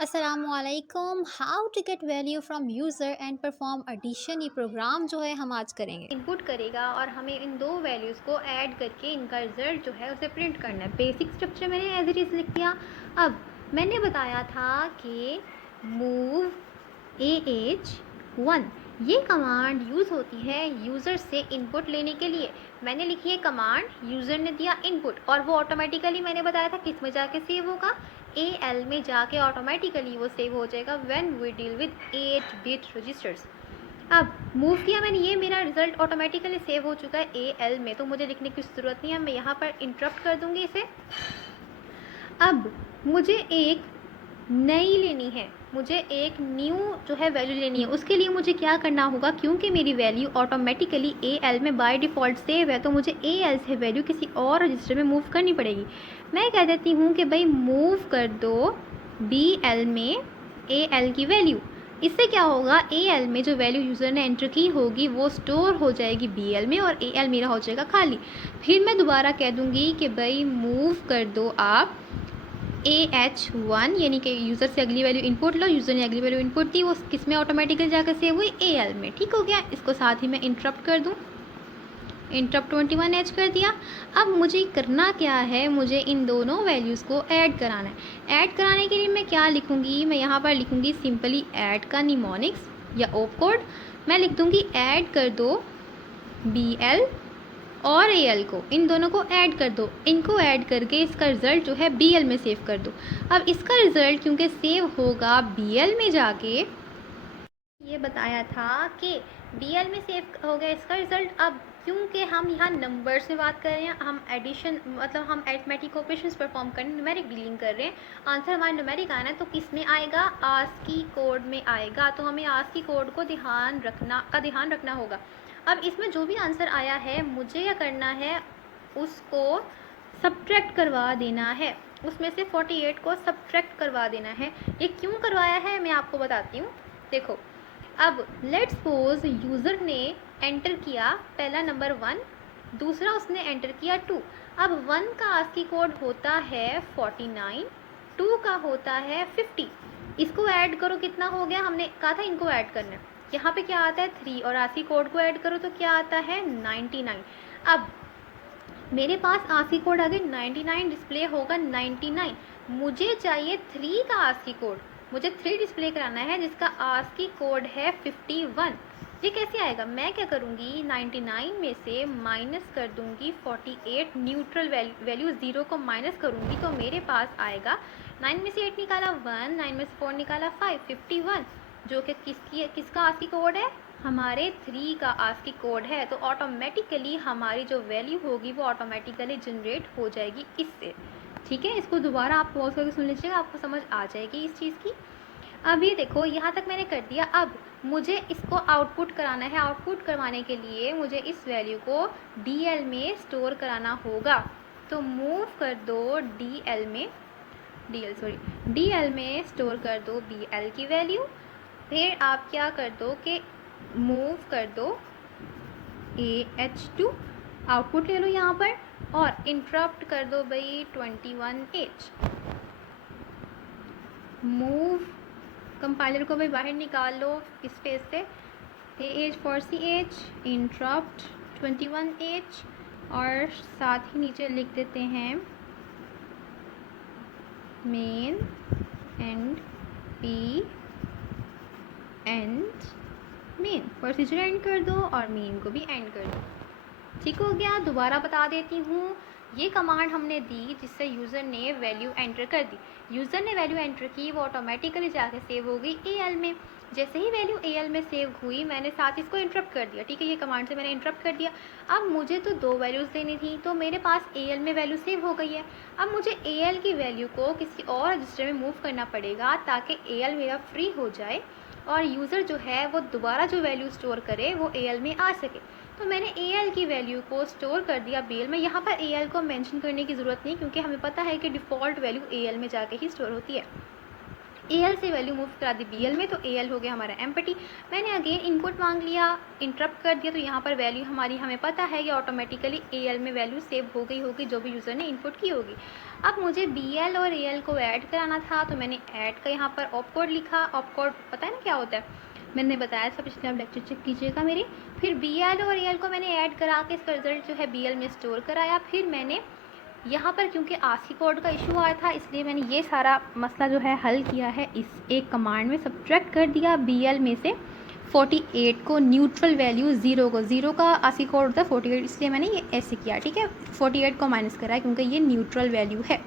असलकुम। How to get value from user and perform addition, ये program जो है हम आज करेंगे। इनपुट करेगा और हमें इन दो वैल्यूज़ को ऐड करके इनका रिज़ल्ट जो है उसे प्रिंट करना है। बेसिक स्ट्रक्चर मैंने एज इट इज़ लिख दिया। अब मैंने बताया था कि मूव AH1 ये कमांड यूज़ होती है यूज़र से इनपुट लेने के लिए। मैंने लिखी है कमांड, यूज़र ने दिया इनपुट और वो ऑटोमेटिकली मैंने बताया था किस में जाके सेव होगा, AL में जाके ऑटोमेटिकली वो सेव हो जाएगा when we deal with 8 bit registers. अब मूव किया मैंने, ये मेरा रिजल्ट ऑटोमेटिकली सेव हो चुका है AL में, तो मुझे लिखने की ज़रूरत नहीं है। मैं यहाँ पर इंटरप्ट कर दूँगी इसे। अब मुझे एक नई लेनी है, मुझे एक न्यू जो है वैल्यू लेनी है। उसके लिए मुझे क्या करना होगा, क्योंकि मेरी वैल्यू ऑटोमेटिकली AL में बाय डिफ़ॉल्ट सेव है, तो मुझे AL से वैल्यू किसी और रजिस्टर में मूव करनी पड़ेगी। मैं कह देती हूँ कि भाई मूव कर दो BL में AL की वैल्यू। इससे क्या होगा, AL में जो वैल्यू यूज़र ने एंटर की होगी वो स्टोर हो जाएगी BL में और AL मेरा हो जाएगा खाली। फिर मैं दोबारा कह दूँगी कि भाई मूव कर दो आप AH1, यानी कि यूज़र से अगली वैल्यू इनपुट लो। यूज़र ने अगली वैल्यू इनपुट दी, वो किस में ऑटोमेटिकली जाकर सेव हुई, AL में। ठीक हो गया। इसको साथ ही मैं इंटरप्ट कर दूँ, इंटरप्ट 21H कर दिया। अब मुझे करना क्या है, मुझे इन दोनों वैल्यूज़ को ऐड कराना है। ऐड कराने के लिए मैं क्या लिखूँगी, मैं यहाँ पर लिखूँगी सिंपली ऐड का निमोनिक्स या ओप कोड। मैं लिख दूँगी ऐड कर दो BL और AL को, इन दोनों को ऐड कर दो। इनको ऐड करके इसका रिज़ल्ट जो है BL में सेव कर दो। अब इसका रिज़ल्ट क्योंकि सेव होगा BL में जाके, ये बताया था कि BL में सेव हो गया इसका रिज़ल्ट। अब क्योंकि हम यहाँ नंबर्स में बात कर रहे हैं, हम एडिशन मतलब हम अरिथमेटिक ऑपरेशंस परफॉर्म कर रहे हैं, न्यूमेरिक डीलिंग कर रहे हैं, आंसर हमारा न्यूमेरिक आना है, तो किस में आएगा, आस्की कोड में आएगा। तो हमें आस्की कोड को ध्यान रखना होगा। अब इसमें जो भी आंसर आया है मुझे क्या करना है, उसको सब्ट्रैक्ट करवा देना है। उसमें से 48 को सब्ट्रैक्ट करवा देना है। ये क्यों करवाया है मैं आपको बताती हूँ। देखो, अब लेट्स सपोज यूज़र ने एंटर किया पहला नंबर 1, दूसरा उसने एंटर किया 2। अब 1 का आस्की कोड होता है 49, 2 का होता है 50। इसको ऐड करो, कितना हो गया, हमने कहा था इनको ऐड करना है। यहाँ पे क्या आता है 3 और आस्की कोड को ऐड करो तो क्या आता है 99। अब मेरे पास आस्की कोड आ गए 99, डिस्प्ले होगा 99। मुझे चाहिए 3 का आस्की कोड, मुझे 3 डिस्प्ले कराना है जिसका आस्की कोड है 51। ये कैसे आएगा, मैं क्या करूँगी 99 में से माइनस कर दूँगी 48, न्यूट्रल वैल्यू 0 को माइनस करूँगी तो मेरे पास आएगा 9 में से 8 निकाला 1, 9 में से 4 निकाला 5, 51, जो कि किसका आस्की कोड है, हमारे 3 का आस्की कोड है। तो ऑटोमेटिकली हमारी जो वैल्यू होगी वो ऑटोमेटिकली जनरेट हो जाएगी इससे। ठीक है, इसको दोबारा आप पॉज करके सुन लीजिएगा, आपको समझ आ जाएगी इस चीज़ की। अब ये देखो, यहाँ तक मैंने कर दिया। अब मुझे इसको आउटपुट कराना है। आउटपुट करवाने के लिए मुझे इस वैल्यू को DL में स्टोर कराना होगा। तो मूव कर दो DL में स्टोर कर दो BL की वैल्यू। फिर आप क्या कर दो कि मूव कर दो AH2, आउटपुट ले लो यहाँ पर, और इंटरप्ट कर दो भाई 21H। मूव, कंपाइलर को भाई बाहर निकाल लो इस पेज से, AH for CH, interrupt 21H, और साथ ही नीचे लिख देते हैं main and P and main, procedure and कर दो और मेन को भी एंड कर दो। ठीक हो गया। दोबारा बता देती हूँ, ये कमांड हमने दी जिससे यूज़र ने वैल्यू एंटर कर दी। यूज़र ने वैल्यू एंटर की, वो ऑटोमेटिकली जाके सेव हो गई AL में। जैसे ही वैल्यू AL में सेव हुई, मैंने साथ इसको इंटरप्ट कर दिया। ठीक है, ये कमांड से मैंने इंटरप्ट कर दिया। अब मुझे तो 2 वैल्यूज़ देनी थी, तो मेरे पास AL में वैल्यू सेव हो गई है। अब मुझे AL की वैल्यू को किसी और रजिस्टर में मूव करना पड़ेगा ताकि AL मेरा फ्री हो जाए और यूज़र जो है वो दोबारा जो वैल्यू स्टोर करे वो AL में आ सके। तो मैंने AL की वैल्यू को स्टोर कर दिया BL में। यहाँ पर AL को मेंशन करने की ज़रूरत नहीं, क्योंकि हमें पता है कि डिफ़ॉल्ट वैल्यू AL में जाके ही स्टोर होती है। AL से वैल्यू मूव करा दी BL में, तो AL हो गया हमारा एम्प्टी। मैंने अगेन इनपुट मांग लिया, इंटरप्ट कर दिया, तो यहाँ पर वैल्यू हमारी हमें पता है कि ऑटोमेटिकली AL में वैल्यू सेव हो गई होगी जो भी यूज़र ने इनपुट की होगी। अब मुझे बी एल और ए एल को ऐड कराना था, तो मैंने ऐड का यहाँ पर ऑप कोड लिखा। ऑप कोड पता है ना क्या होता है, मैंने बताया था पिछले आप लेक्चर चेक कीजिएगा मेरी। फिर बी एल और ए एल को मैंने ऐड करा के इसका रिजल्ट जो है बी एल में स्टोर कराया। फिर मैंने यहाँ पर क्योंकि आस्की कोड का इशू आया था, इसलिए मैंने ये सारा मसला जो है हल किया है इस एक कमांड में। सब्ट्रैक्ट कर दिया बी एल में से 48 को, न्यूट्रल वैल्यू 0 को, 0 का आस्की कोड होता है 48, इसलिए मैंने ये ऐसे किया, ठीक है। 48 को माइनस करा क्योंकि ये न्यूट्रल वैल्यू है।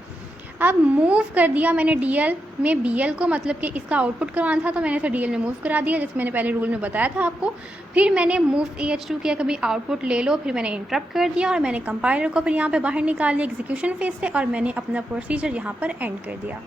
अब मूव कर दिया मैंने डीएल में बीएल को, मतलब कि इसका आउटपुट करवाना था तो मैंने इसे डीएल में मूव करा दिया, जैसे मैंने पहले रूल में बताया था आपको। फिर मैंने मूव AH2 किया, कभी आउटपुट ले लो। फिर मैंने इंटरप्ट कर दिया और मैंने कंपाइलर को फिर यहाँ पे बाहर निकाल लिया एग्जीक्यूशन फेज से, और मैंने अपना प्रोसीजर यहाँ पर एंड कर दिया।